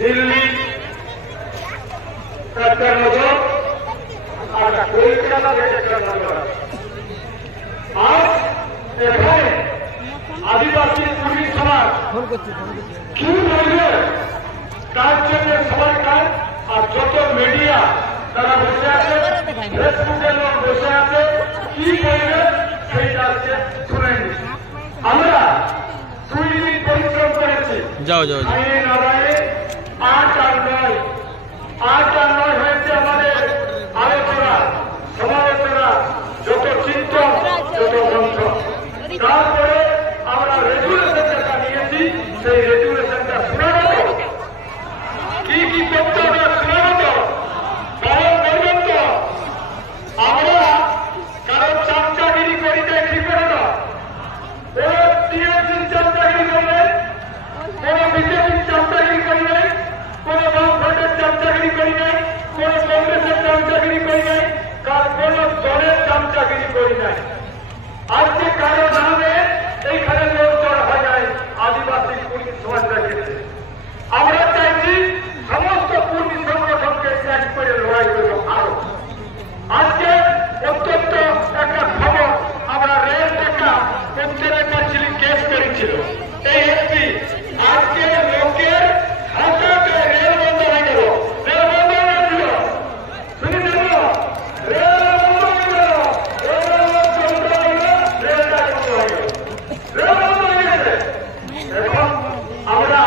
দিল্লি কাটার মতো আর কলকাতা থেকে একটা নম্বর আর এখানে আদিবাসী পুলিশ সমাজ কি বলবে কার জন্য সবার কাজ আর যত মিডিয়া তারা বসে আছে ফেসবুকের লোক বসে আছে কি বলবে সেইটা আজকে শুনে নি আমরা 2 দিন পরিশ্রম করেছি যাও যাও নারায়ণ 8 আর 9 হয়েছে আমাদের আলোচনা সমালোচনা যত চিন্তন যত মন্থন তারপরে আমরা রেজুলেশনটা নিয়েছি সেই রেজুলেশনটা শোনাবো কি কি করতে হবে শোনাবো পালন করবেন তো আমরা কারো চামচাগিরি করি নাই ঠিক করে না ও টিএমসির চামচাগিরি করি নাই কোন বিজেপির চামচাগিরি করি নাই কোন বামফ্রন্টের চামচাগিরি করি নাই কোন কংগ্রেসের চামচাগিরি করি নাই কোন দলের চামচাগিরি করি নাই আজকে কারো নামে এইখানে লোক জড়ো হয়ে যায় আদিবাসী কর্মী সমাজ রেখেছে আমরা চাইছি সমস্ত কর্মী সংগঠনকে এক করে লড়াই করবো আরো আজকে অত্যন্ত একটা খবর আমরা রেল টাকা পঞ্চায়েত কাউন্সিলিং কেস করেছিল এই এসপি আজকে লোকের হাতে রেল বন্ধ হয়ে গেল রেল বন্ধ হয়ে গেছিল শুনেছেন রেল বন্ধ হয়ে গেল রেলটা বন্ধ হয়ে গেল রেল বন্ধ হয়ে গেছে এখন আমরা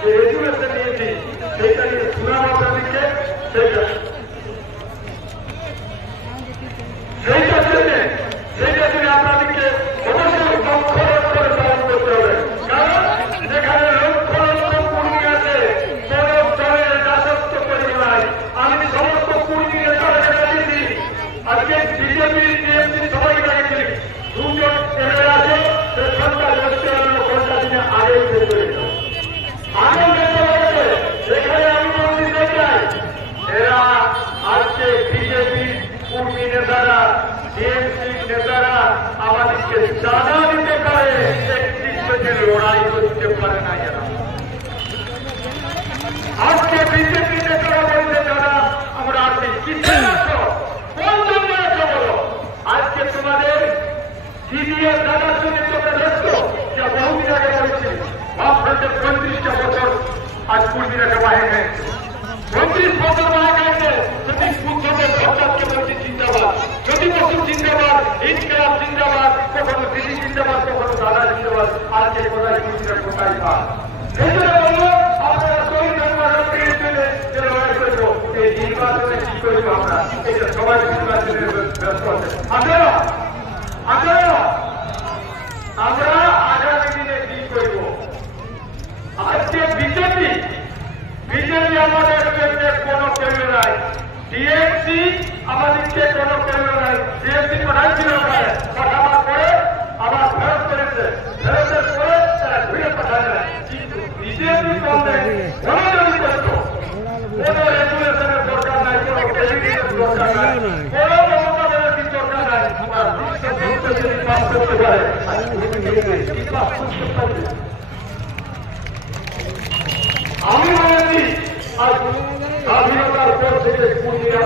যে রেজুলেশন নিয়েছি সেইটা নিয়ে শোনাবো তাদেরকে সেইটা জন্য আপনাদেরকে অবশ্যই খরচ করে পালন করতে হবে কারণ যেখানে লক্ষ লক্ষ কর্মী আছে কোন দলের রাজত্ব করে নাই আমি সমস্ত কর্মী নেতাদের দিয়েছি আজকে বিজেপি টিএমসি সবাইকে লাগিয়েছি 2 জন এমএলএ আছে সরকার ঘন্টা দিনে আগে শেষ করে আনন্দ হয়েছে এখানে আমি বলতে চাই এরা আজকে বিজেপি কর্মী নেতারা টিএমসি নেতারা আমাদেরকে জানা দিতে পারে 31 বছর লড়াই করতে পারে না এরা আজকে বিজেপি নেতারা বলতে যারা আমরা আছি কিসের আছো কোন জন্য আছো বলো আজকে তোমাদের সিডিএস দাদার জন্য তোমরা ব্যস্ত যা বহুদিন আগে বলেছি বামফ্রন্টের 35টা বছর আজ কর্মীরা বাহির হয়েছে 35 বছর বাহির হয়েছে যদি বুদ্ধদেব ভট্টাচার্যকে বলছি জিন্দাবাদ যদি বসুন জিন্দাবাদ ইনকলাব জিন্দাবাদ কখনো দিদি জিন্দাবাদ কখনো দাদা জিন্দাবাদ আজকে কোথায় কর্মীরা কোথায় পান এই জন্য বলবো আপনারা শহীদ ধর্মের জন্য লড়াই করবো এই নির্বাচনে কি করবো আমরা এটা সবাই নির্বাচনে ব্যস্ত আছে আমরা আগামী দিনে কি করব আজকে বিজেপি আমাদের কোনো কেন্দ্র নাই টিএমসি আমাদেরকে কোনো কেন্দ্র নাই টিএমসি পাঠাইছিল পাঠাবার পরে আবার ফেরত করেছে ফেরতের পরে তারা ঘুরে পাঠায় না কিন্তু বিজেপি কংগ্রেস জনজনী করত কোনো রেগুলেশনের দরকার নাই কোনো ক্যাবিনেটের দরকার নাই কোনো মমতা ব্যানার্জির দরকার নাই পাস করতে পারে আমি বলেছি আজ স্বাধীনতার পর থেকে কুর্মীরা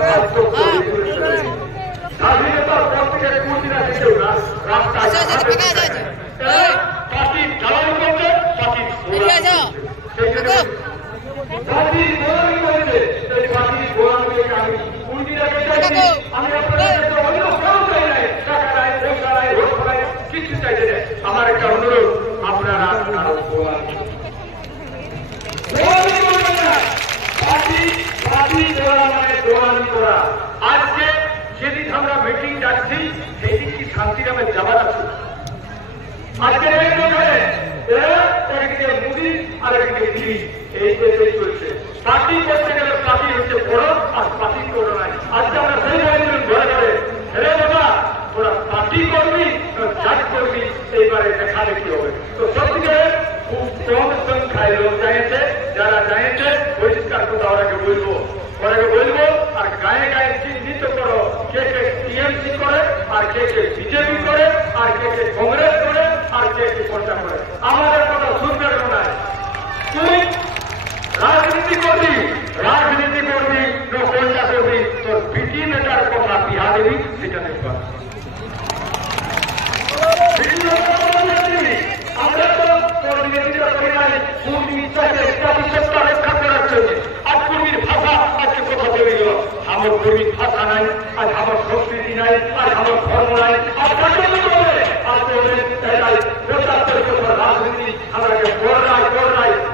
স্বাধীনতার পর থেকে কুর্মীরা কেউ রাস্তায় পার্টির জ্বালানি করছে পার্টির পার্টির গোলামি করেছে সেই পার্টির গোলামি আমি কুর্মীরাকে চাইছি আমি আপনাদের অন্য কেউ চাই নাই টাকা নাই পয়সা নাই ভোট নাই কিছু চাইছে না আমার একটা অনুরোধ আপনারা গোলামি আজকে যেদিন আমরা মিটিং যাচ্ছি সেদিন কি শান্তিরামে যাবার আছে আজকে একদিকে মোদী আর একদিকে দিদি এই দেশেই চলছে পার্টি করতে গেলে পার্টি হচ্ছে বড় আর পার্টি করো নাই আজকে আমরা সেই আর গায়ে গায়ে চিহ্নিত করো কে কে টিএমসি করে আর কে কে বিজেপি করে আর কে কে কংগ্রেস করে আর কে কে কোনটা করে। আমাদের কথা শুনবে না। তুই রাজনীতি করবি কোনটা করবি, তোর বিটি মেটার কথা বিহা দেবি সেটা দেখবা। আমরা তো তোর বিরোধিতা করি নাই কুর্মী জাতিসত্তা রক্ষা করার জন্য। আর কুর্মীর ভাষা আজকে কথা বলে গেল, আমার কুর্মীর ভাষা নাই, আজ আমার সংস্কৃতি নাই, আজ আমার ধর্ম নাই, আর রাজনীতি আমাকে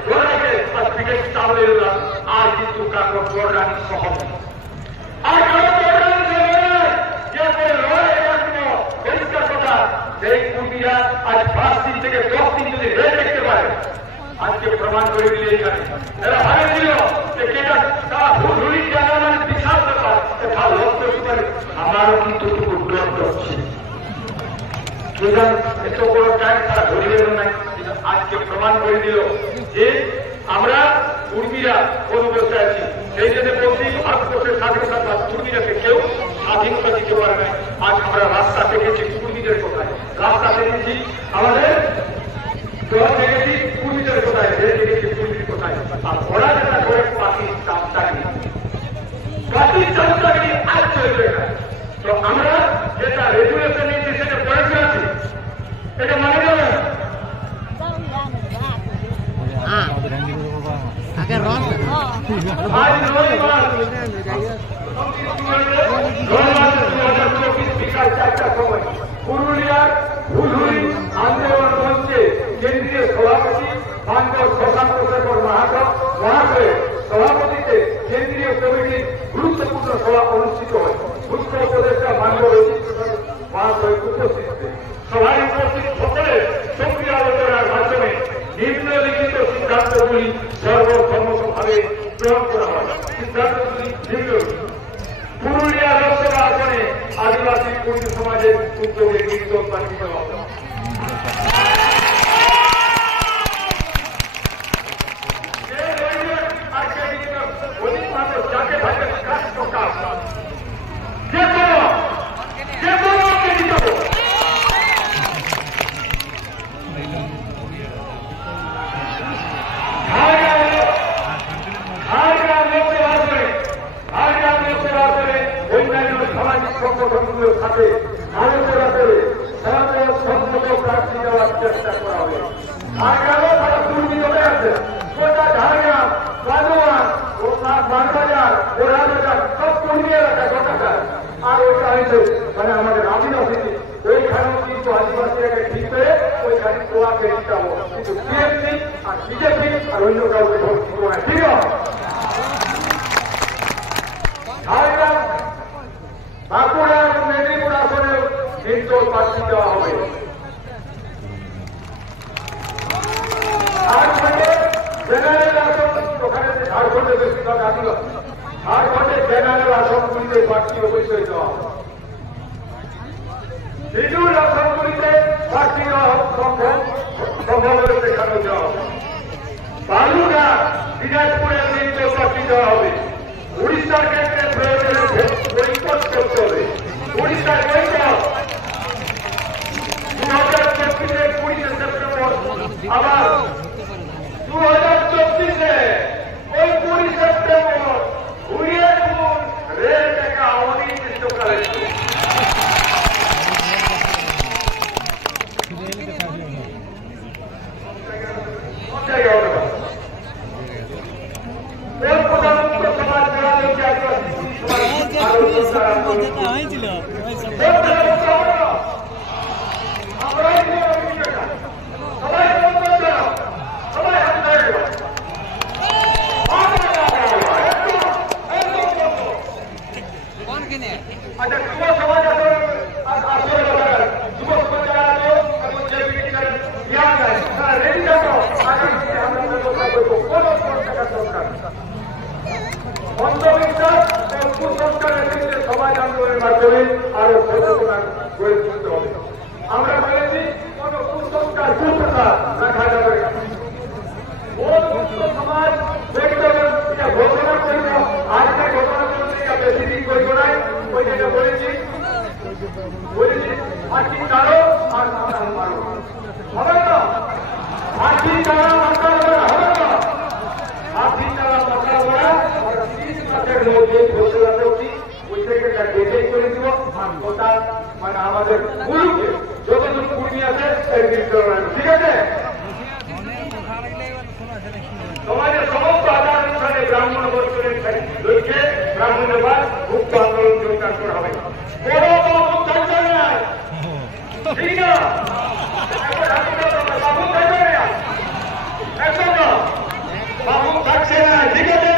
গোড়াকে আর ক্রিকেট চাউলে আর কিন্তু কাকর গোড়ানি সহজ আর এই কুর্মীরা আজ 5 দিন থেকে 10 দিন যদি রেল দেখতে পারে, আজকে প্রমাণ করে দিলে এখানে এরা ভালো ছিল যে কেটা তারা ভুলভুলি জানা মানে বিশাল ব্যাপার ভালো লক্ষ্য করতে পারে। আমারও কিন্তু টুকু ডর হচ্ছে এত বড় টাইম তারা ধরিবেন নাই, আজকে প্রমাণ করে দিল যে আমরা কুর্মীরা কোন অবস্থায় আছি। সেই জন্য বলছি ভারতবর্ষের স্বাধীনতা বা কুর্মীরাকে কেউ স্বাধীনতা দিতে পারে না। আজ আমরা রাস্তা দেখেছি কুর্মীদের কোথায়, রাস্তা দেখেছি আমাদের দল দেখেছি কুর্মীদের কোথায়, রেল দেখেছি কুর্মীর কোথায়। আর ওরা যেটা করে পাখির চামচাগিরি আজ চলবে না। তো আমরা যেটা রেগুলেশন নিয়েছি সেটা পড়েছে আছি, এটা মানে যাবে পুরুলিয়ার হুলহুলি আন্দোলন মঞ্চে কেন্দ্রীয় সভাপতি মাননীয় প্রশান্ত শেখর মহাশয়ের সভাপতিতে কেন্দ্রীয় কমিটির গুরুত্বপূর্ণ সভা অনুষ্ঠিত হয়। মুখ্য উপদেষ্টা মাননীয় মহাশয় উপস্থিত। সভায় উপস্থিত সকলের সক্রিয় আলোচনার মাধ্যমে নিম্নলিখিত সিদ্ধান্তগুলি সর্বসম্মতভাবে গ্রহণ করা হয়। সিদ্ধান্তগুলি নিম্নলিখিত: পুরুলিয়া লোকসভা আসনে আদিবাসী কুর্মী সমাজের উদ্যোগে নির্বাচন প্রার্থী হবে। অধিক মানুষ যাকে ভাবে কাজ প্রকাশ যে কোনো দিতে হবে। অন্যান্য সামাজিক সংগঠনগুলোর সাথে আলোচনা করে সর্বসম্মত প্রার্থী দেওয়ার চেষ্টা করা হবে। ঝাড়গ্রামও তারা দুর্নীতি হয়ে আছে। গোটা ঝাড়গ্রাম, বাজোয়ান, বানবাজার, ও রাজবাজার সব কর্মী এলাকা গোটাকার। আর ওইটা হয়েছে মানে আমাদের আদিবাসী, ওইখানেও কিন্তু আদিবাসী আগে ঠিক করে ওইখানে গোয়াকে দিতে হবে। কিন্তু টিএমসি আর বিজেপি আর অন্য কাউকে ভোট দিব না। ঠিক আছে, ঝাড়গ্রাম, বাঁকুড়া এবং মেদিনীপুর আসনেও নির্দল প্রার্থী দেওয়া হবে। ঝাড়খণ্ডে জেনারেল আসন, ওখানে ঝাড়খণ্ডে বেশিরভাগ আদিবাসী, ঝাড়খণ্ডে জেনারেল আসনগুলিতে প্রার্থী অবশ্যই দেওয়া হবে। শিডিউল আসনগুলিতে প্রার্থী দেওয়া সম্ভব হলে সেখানেও দেওয়া হবে। বালুঘা, দিনাজপুরের নির্দল প্রার্থী দেওয়া হবে। উড়িষ্যার ক্ষেত্রে প্রয়োজনে বৈঠক করতে হবে। উড়িষ্যার বৈঠক 2024-এর 20 সেপ্টেম্বর, আবার 2024-এ ওই 20 সেপ্টেম্বর ঘুরিয়ে দেখুন রেল টাকা অনির্দিষ্টকালে হয়েছিল। অন্ধবিশ্বাস ও কুসংস্কারের বিরুদ্ধে সমাজ আন্দোলনের মাধ্যমে আরো সচেতন গড়ে তুলতে হবে। আমরা বলেছি কোন কুসংস্কার কুপ্রথা রাখা যাবে না। সমাজ ঘোষণা করিল, আজকে ঘটনা চলছে বলেছি ফাঁকি তারও আর মাথা মারো হবে না ফাঁকি তারা মাথা মারা হবে না ফাঁকি তারা মাথা মারা আর 30 মাসের মধ্যে বসে যাবে উচিত ওই থেকে একটা ডেটেই করে দিব ওটা মানে আমাদের গুরুকে যতটুকু পূর্ণি আছে ঠিক আছে সমাজের সমস্ত আচার অনুষ্ঠানে ব্রাহ্মণ বর্ষণের লক্ষ্যে ব্রাহ্মণের বাদ মুক্ত আন্দোলন জোরদার করা হবে ঠিক না বাবু থাকছে না ঠিক আছে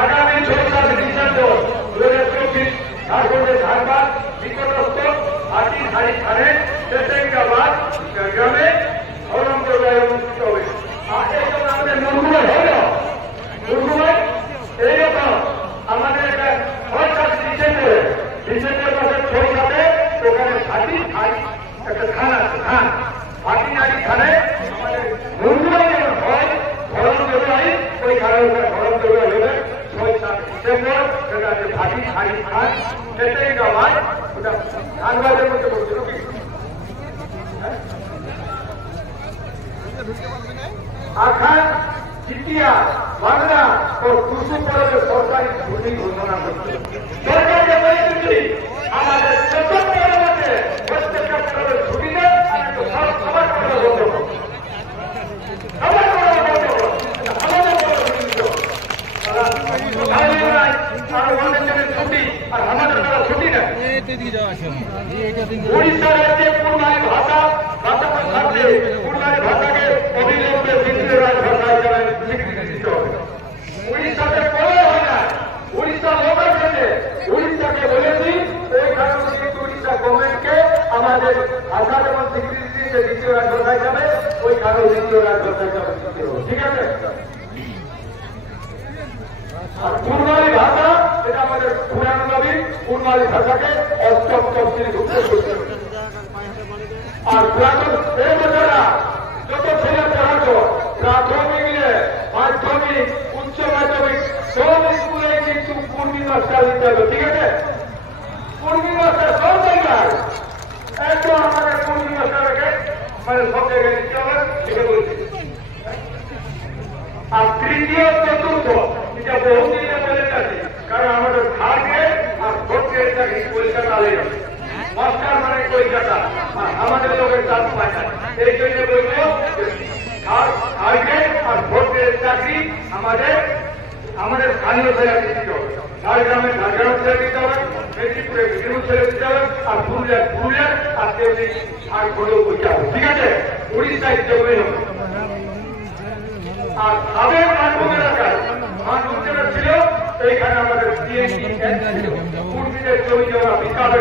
আগামী 6 ডিসেম্বর 2024 ঝাড়খণ্ডের ধানবাদ নিকটস্থ হাটি থানে সেটেঙ্গাবাদ গ্রামে ধর্মপ্রদায় অনুষ্ঠিত হবে আমাদের মুরগুমায় হল মুরগুমায় এইরকম আমাদের একটা 6 ডিসেম্বর মাসের 6 ওখানে হাটি একটা থান আছে থান হাটি থানায় আমাদের মুরগুমায় যেমন হয় ধর্মপ্রদায় ওই খানের ধর্মপ্রদায় হবে 6 ডিসেম্বর সেটা আছে হাটি থান সেটেঙ্গাবাদ ওটা ধানবাদের মধ্যে বলছিল কি আখান চিটিয়া বাংলা ও টুসু পড়বে সরকারি ছুটি ঘোষণা করছে সরকারকে বলেছি আমাদের প্রত্যেকটা মধ্যে প্রত্যেকটা পড়বে ছুটি দেয় আর একটু সবার করে বন্ধ করো সবার করে বন্ধ করো আমাদের ছুটি আর আমাদের ছুটি না উড়িষ্যা রাজ্যে পূর্ণালী ভাষা থাকলে পূর্ণালী ভাষাকে অবিলম্বে কেন্দ্রীয় রাজভাষা হিসাবে স্বীকৃতি দিতে হবে উড়িষ্যাতে পরে হয় না উড়িষ্যা লোকের ক্ষেত্রে উড়িষ্যাকে বলেছি এই কারণে কিন্তু উড়িষ্যা গভর্নমেন্টকে আমাদের ভাষা যেমন স্বীকৃতি দিচ্ছে দ্বিতীয় রাজভাষা হিসাবে ওই কারণে দ্বিতীয় রাজভাষা হিসাবে দিতে হবে ঠিক আছে আর পূর্ণালী ভাষা এটা আমাদের পুরানো নবী পূর্ণালী ভাষাকে অষ্টম তফসিলে ঢুকতে করতে হবে আর এই বছরা যত ছেলে পড়াতো প্রাথমিক মাধ্যমিক উচ্চ মাধ্যমিক সব স্কুলে কিন্তু পূর্ণি মাস্টার দিতে হবে ঠিক আছে পূর্ণি মাস্টার সব জায়গায় একদম আমাদের পূর্ণি মাস্টারকে মানে সব জায়গায় দিতে হবে এটা বলছি আর তৃতীয় চতুর্থ এটা বহুদিনে বলে যাচ্ছে কারণ আমাদের থার্ড গ্রেড আর ফোর্থ গ্রেড চাকরি কলকাতা লেগে মাস্টার মানে কলকাতা আর আমাদের লোকের চাপ পায় না এই জন্য বলবো থার্ড গ্রেড আর ফোর্থ গ্রেড চাকরি আমাদের স্থানীয় ছেলে দিতে হবে ঝাড়গ্রামে ঝাড়গ্রাম ছেলে দিতে হবে মেদিনীপুরে মেদিনীপুর ছেলে দিতে হবে আর পুরুলিয়া আর তেমনি আর ঘরেও বইতে হবে ঠিক আছে উড়িষ্যায় জমি হবে আর সাবেক মানভূম এলাকায় মানভূম যেটা ছিল এইখানে আমাদের সিএনসি ছিল পূর্বীদের জমি জমা বিকাশ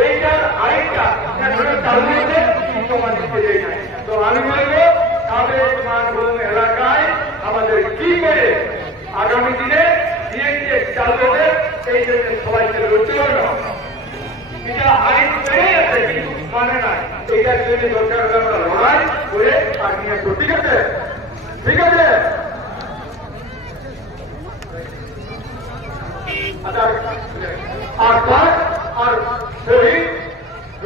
এইটার আরেকটা এখনো চালু হয়েছে কিন্তু আমাদের পেয়ে যায় তো আমি বলবো সাবেক মানভূম এলাকায় আমাদের কি করে আগামী দিনে সিএনসি চালু হবে এই জন্য সবাইকে লড়তে হবে না এটা আইন পেয়ে আছে কিন্তু মানে নাই এইটার জন্য দরকার হলে আমরা লড়াই করে আর নিয়ে আসবো ঠিক আছে ঠিক আছে আর শহীদ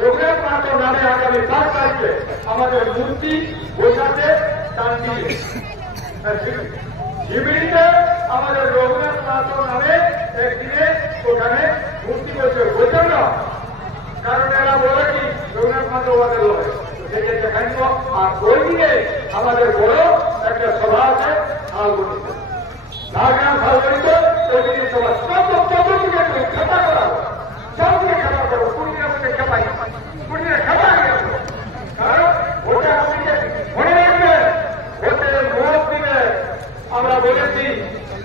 রঘুনাথ মাহাতো নামে আগামী 7 তারিখে আমাদের মূর্তি বসাতে শিবিরিতে আমাদের রঘুনাথ মাহাতো নামে একদিনে ওখানে মূর্তি বসে বোঝেন না কারণ এরা বলে কি রঘুনাথ মাহাতো ওদের লোক সেটা দেখাই আর ওই দিনে আমাদের বড় একটা সভা আছে শালবনিতে ঝাড়গ্রাম শালবনিতে ওই দিনে সভা চতুর্দিকে খেপা করা সবদিকে খেপা করবো কুড়িটা মধ্যে খেপাই কুড়িটা খেপা কারণ ওটা আপনি মনে রাখবেন ভোটের ভোট দিবে আমরা বলেছি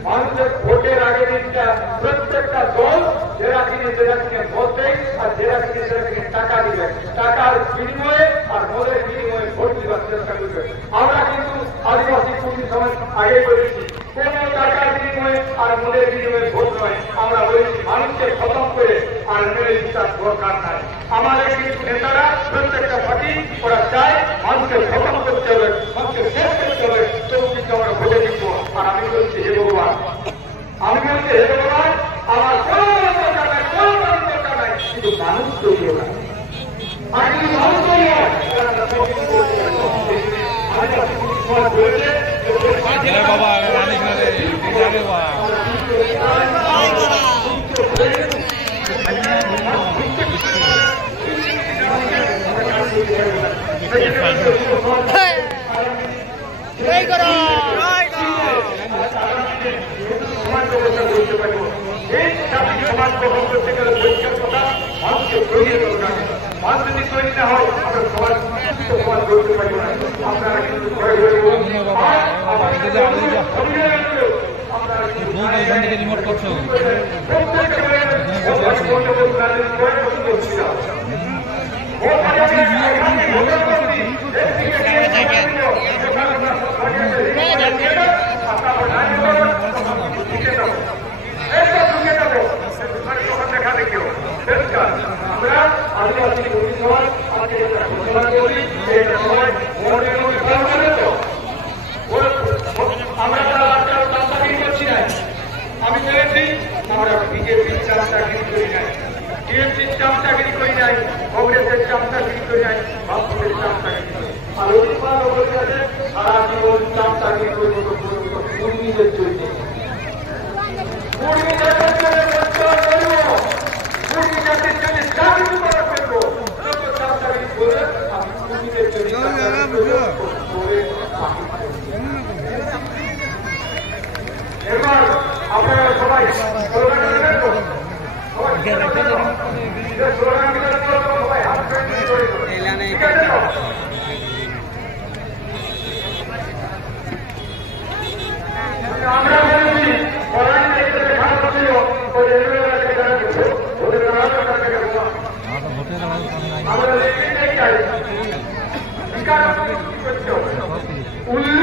মানুষের ভোটের আগে দিনটা প্রত্যেকটা দল যেরা কিনে ভোট দেয় আর যেরা কিনে টাকা দিবে টাকার বিনিময়ে আর ভোটের বিনিময়ে ভোট দেওয়ার চেষ্টা করবে আমরা কিন্তু আদিবাসী কর্মী সমাজ আগে বলেছি কোন টাকার বিনিময়ে আর ভোটের বিনিময়ে ভোট নয় আমরা বলেছি মানুষকে খতম করে আর মেরে দিতে দরকার নাই আমাদের কিন্তু নেতারা প্রত্যেকটা পার্টি ওরা চায় মানুষকে খতম করতে হবে মানুষকে শেষ করতে হবে তবু কিন্তু আমরা ভোটে দিব আর আমি বলছি হে ভগবান আমার সমাজ গ্রহণ করতে গেলে পরিষ্কার কথা মানুষকে তৈরি দরকার। মানুষ যদি তৈরি না হয় আমরা সমাজ করতে পারবো না। আপনারা কিন্তু আদিবাসী পরিষেবা আজকে ঘোষণা করি আমরা চাকরি করছি না। আমি বলেছি আমরা বিজেপির চাপ চাকরি করি নাই, টিএমসির চাপ চাকরি করি নাই, কংগ্রেসের চাপ চাকরি করি নাই, বাপুরের চাপ চাকরি করি। আর অধিকার বলতে সারা জীবন চাপ চাকরি করবো কর্মীদের জন্য এবার আপনারা সবাই আমরা বলেছি আমরা